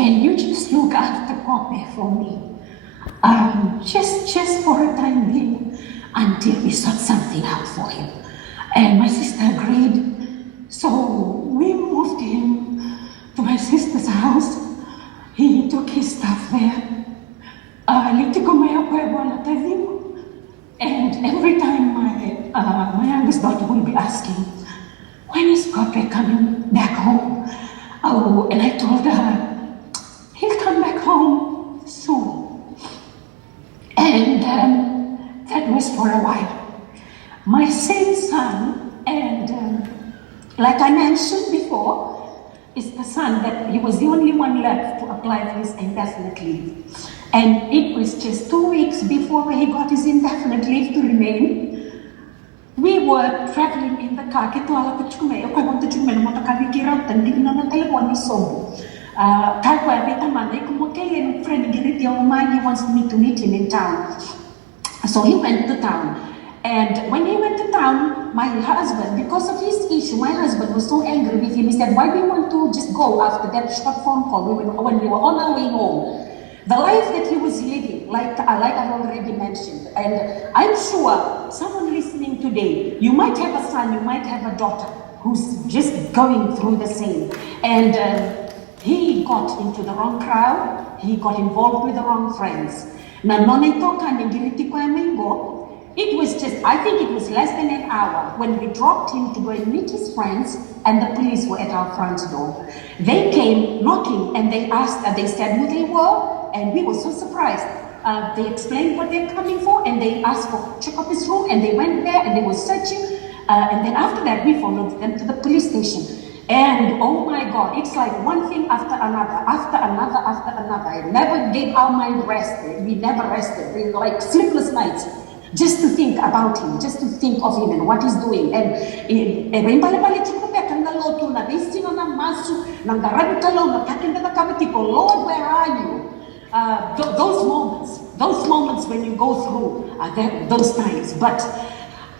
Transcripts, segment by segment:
can you just look after Poppy for me? Just for a time being, until we sort something out for him. And my sister agreed. So we moved him to my sister's house. He took his stuff there. And every time my youngest daughter will be asking, when is Poppy coming back home? Oh, and I told her, he'll come back home soon. And that was for a while. My same son, and like I mentioned before, is the son that he was the only one left to apply for his indefinite leave. And it was just 2 weeks before he got his indefinite leave to remain. We were traveling in the car. He wants me to meet him in town. So he went to town. And when he went to town, my husband, because of his issue, my husband was so angry with him. He said, why do you want to just go after that short phone call when we were on our way home? The life that he was living, like I've already mentioned, and I'm sure someone listening today, you might have a son, you might have a daughter who's just going through the same. And he got into the wrong crowd, he got involved with the wrong friends. It was just, I think it was less than an hour when we dropped him to go and meet his friends, and the police were at our front door. They came knocking and they asked, they said who they were, and we were so surprised. They explained what they're coming for, and they asked for check up his room, and they went there and they were searching. And then after that, we followed them to the police station. And oh my God, it's like one thing after another, after another, after another. It never gave our mind rest. We never rested. We were like sleepless nights, just to think about him, just to think of him and what he's doing. And Lord, where are you? Those moments when you go through those times. But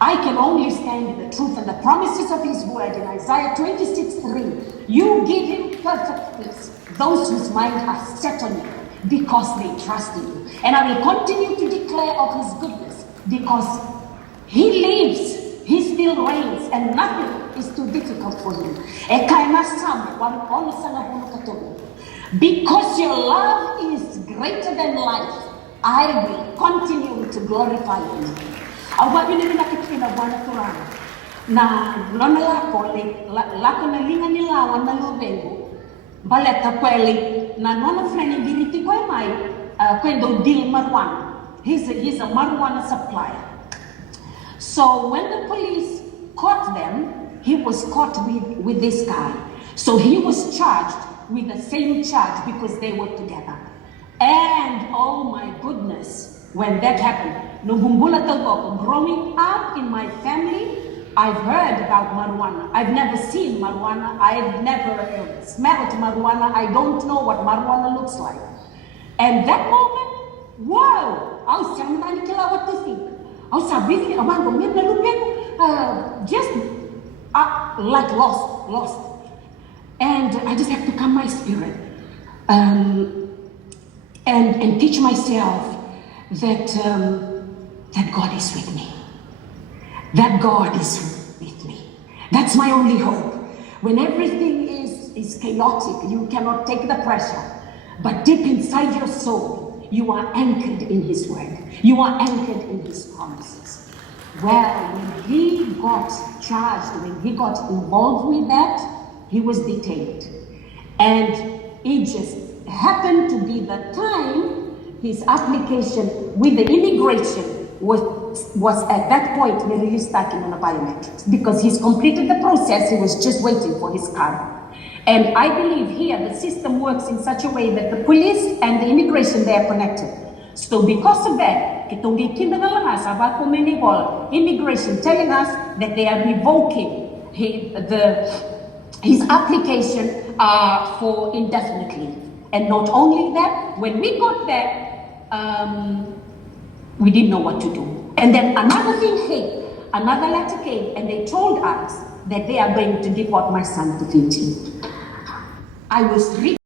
I can only stand in the truth and the promises of his word in Isaiah 26:3. You give him perfect peace, those whose mind are set on you, because they trust in you. And I will continue to declare of his goodness, because he lives, he still reigns, and nothing is too difficult for him. Because your love is greater than life, I will continue to glorify you. Na lona lako na linga nilawa na lubengo baleta kweli na nona freni giriti kwa mai kwendo deal marijuana. He's a marijuana supplier. So when the police caught them, he was caught with this guy. So he was charged with the same charge because they were together. And oh my goodness, when that happened, growing up in my family, I've heard about marijuana. I've never seen marijuana. I've never smelled marijuana. I don't know what marijuana looks like. And that moment, wow! I was what to think. I was just like lost. And I just have to calm my spirit and teach myself that that God is with me. That God is with me. That's my only hope. When everything is chaotic, you cannot take the pressure. But deep inside your soul, you are anchored in his word. You are anchored in his promises. Well, when he got charged, when he got involved with that, he was detained. And it just happened to be the time his application with the immigration was at that point really starting on the biometrics, because he's completed the process, he was just waiting for his card. And I believe here the system works in such a way that the police and the immigration, they are connected. So because of that, immigration telling us that they are revoking his application for indefinite leave. And not only that, when we got there, we didn't know what to do. And then another letter came, and they told us that they are going to deport my son to Fiji. I was